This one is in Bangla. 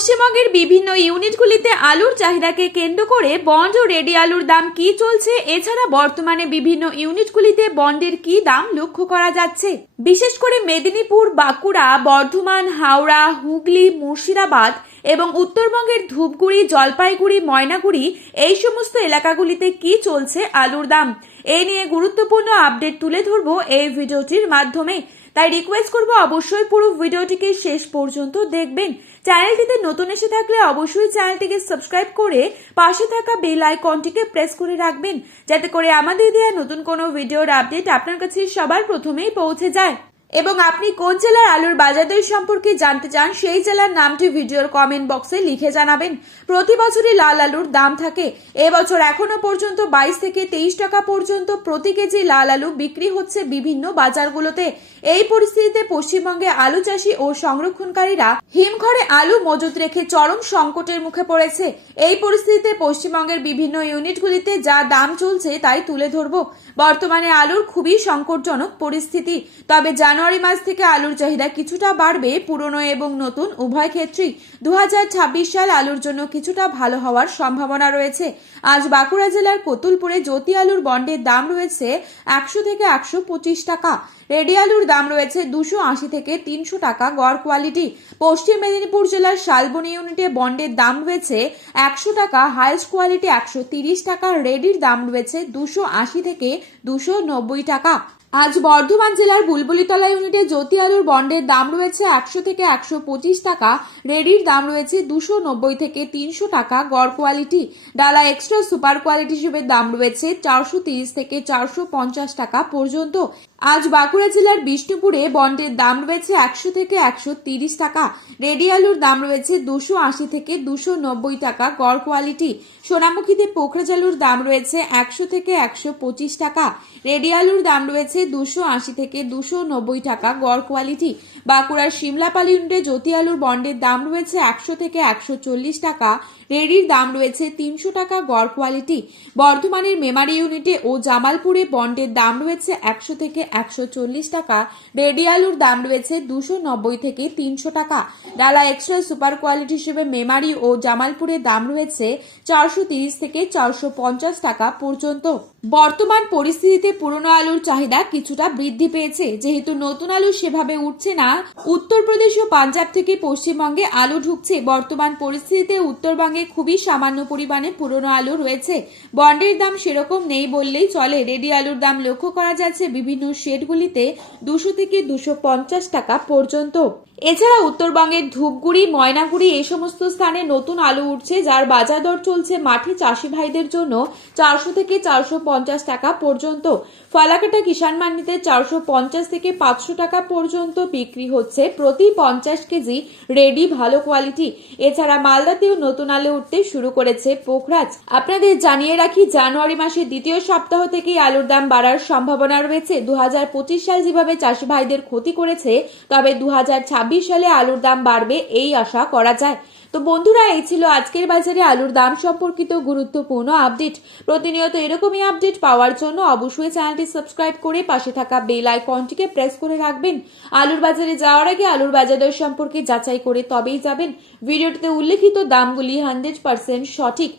পশ্চিমবঙ্গের বিভিন্ন ইউনিটগুলিতে আলুর চাহিদাকে কেন্দ্র করে বন্ড ও রেডি আলুর দাম কি চলছে, এছাড়া বর্তমানে বিভিন্ন ইউনিটগুলিতে বন্ডের কি দাম লক্ষ্য করা যাচ্ছে। বিশেষ করে মেদিনীপুর, বাঁকুড়া, বর্ধমান, হাওড়া, হুগলি, মুর্শিদাবাদ এবং উত্তরবঙ্গের ধূপগুড়ি, জলপাইগুড়ি, ময়নাগুড়ি এই সমস্ত এলাকাগুলিতে কি চলছে আলুর দাম, এই নিয়ে গুরুত্বপূর্ণ আপডেট তুলে ধরবো এই ভিডিওটির মাধ্যমে। তাই রিকোয়েস্ট করব অবশ্যই পুরো ভিডিওটিকে শেষ পর্যন্ত দেখবেন। চ্যানেলটিতে নতুন এসে থাকলে অবশ্যই চ্যানেলটিকে সাবস্ক্রাইব করে পাশে থাকা বেল আইকনটিকে প্রেস করে রাখবেন, যাতে করে আমাদের দেওয়া নতুন কোনো ভিডিওর আপডেট আপনার কাছে সবার প্রথমেই পৌঁছে যায়। এবং আপনি কোন জেলার আলুর বাজার দর সম্পর্কে জানতে চান সেই জেলার নামটি ভিডিওর কমেন্ট বক্সে লিখে জানাবেন। প্রতি বছরই লাল আলুর দাম থাকে। এবছর এখনো পর্যন্ত 22 থেকে 23 টাকা পর্যন্ত প্রতি কেজি লাল আলু বিক্রি হচ্ছে বিভিন্ন বাজারগুলোতে। এই পরিস্থিতিতে পশ্চিমবঙ্গে আলু চাষি ও সংরক্ষণকারীরা হিমঘরে আলু মজুত রেখে চরম সংকটের মুখে পড়েছে। এই পরিস্থিতিতে পশ্চিমবঙ্গের বিভিন্ন ইউনিটগুলিতে যা দাম চলছে তাই তুলে ধরব। বর্তমানে আলুর খুবই সংকটজনক পরিস্থিতি। তবে জানুয়ারি মাস থেকে আলুর চাহিদা কিছুটা বাড়বে পুরনো এবং নতুন উভয় ক্ষেত্রেই। 2026 সাল আলুর জন্য কিছুটা ভালো হওয়ার সম্ভাবনা রয়েছে। আজ বাঁকুড়া জেলার কতুলপুরে জ্যোতি আলুর বন্ডের দাম রয়েছে 100 থেকে 125 টাকা। রেডি আলুর দাম রয়েছে 280 থেকে 300 টাকা গড় কোয়ালিটি। পশ্চিম মেদিনীপুর জেলার শালবনী ইউনিটে বন্ডের দাম রয়েছে 100 টাকা, হাইস্ট কোয়ালিটি 130 টাকা। রেডির দাম রয়েছে 280 থেকে 290 টাকা। আজ বর্ধমান জেলার বুলবুলিতলা ইউনিটে জ্যোতি আলুর বন্ডের দাম রয়েছে 100 থেকে 125 টাকা। রেডির দাম রয়েছে 290 থেকে 300 টাকা গড় কোয়ালিটি। ডালা এক্সট্রা সুপার কোয়ালিটি হিসেবে দাম রয়েছে 430 থেকে 450 টাকা পর্যন্ত। আজ বাঁকুড়া জেলার বিষ্ণুপুরে বন্ডের দাম রয়েছে 100 থেকে 130 টাকা। রেডি আলুর দাম রয়েছে 280 থেকে 290 টাকা গড় কোয়ালিটি। সোনামুখীতে পোখরাজ আলুর দাম রয়েছে 100 থেকে 125 টাকা। রেডি আলুর দাম রয়েছে 280 থেকে 290 টাকা গড় কোয়ালিটি। বাঁকুড়ার সিমলাপাল ইউনিটে জ্যোতি আলুর বন্ডের দাম রয়েছে 100 থেকে 140 টাকা। রেডির দাম রয়েছে 300 টাকা গড় কোয়ালিটি। বর্ধমানের মেমারি ইউনিটে ও জামালপুরে বন্ডের দাম রয়েছে 100 থেকে 140 টাকা। রেডি আলুর দাম রয়েছে 290 থেকে 300 টাকা। ডালা এক্সট্রা সুপার কোয়ালিটি হিসেবে মেমারি ও জামালপুরে দাম রয়েছে 430 থেকে 450 টাকা পর্যন্ত। বর্তমান পরিস্থিতিতে পুরনো আলুর চাহিদা কিছুটা বৃদ্ধি পেয়েছে। যেহেতু নতুন আলু সেভাবে উঠছে না, উত্তরপ্রদেশ ও পাঞ্জাব থেকে পশ্চিমবঙ্গে আলু ঢুকছে। বর্তমান পরিস্থিতিতে উত্তরবঙ্গে খুবই সামান্য পরিমাণে পুরনো আলু রয়েছে। বন্ডের দাম সেরকম নেই বললেই চলে। রেডি আলুর দাম লক্ষ্য করা যাচ্ছে বিভিন্ন শেডগুলিতে 200 থেকে 250 টাকা পর্যন্ত। এছাড়া উত্তরবঙ্গের ধূপগুড়ি, ময়নাগুড়ি এই সমস্ত স্থানে নতুন আলু উঠছে, যার বাজার দর চলছে মাঠে চাষি ভাইদের জন্য 400 থেকে 450 টাকা পর্যন্ত। ফালাকাটা কিষাণ মান্ডিতে 450 থেকে 500 টাকা পর্যন্ত বিক্রি হচ্ছে প্রতি 50 কেজি রেডি ভালো কোয়ালিটি। এছাড়া মালদাতেও নতুন আলু উঠতে শুরু করেছে পোখরাজ। আপনাদের জানিয়ে রাখি, জানুয়ারি মাসের দ্বিতীয় সপ্তাহ থেকেই আলুর দাম বাড়ার সম্ভাবনা রয়েছে। 2025 সাল যেভাবে চাষি ভাইদের ক্ষতি করেছে, তবে 2026 সালে আলুর দাম বাড়বে এই আশা করা যায়। তো বন্ধুরা, এই ছিল আজকের বাজারে আলুর দাম সম্পর্কিত গুরুত্বপূর্ণ আপডেট। প্রতিনিয়ত এরকমই আপডেট পাওয়ার জন্য অবশ্যই চ্যানেলটি সাবস্ক্রাইব করে পাশে থাকা বেল আইকনটিকে প্রেস করে রাখবেন। আলুর বাজারে যাওয়ার আগে আলুর বাজার দর সম্পর্কে যাচাই করে তবেই যাবেন। ভিডিওটিতে উল্লেখিত দামগুলি 100% সঠিক।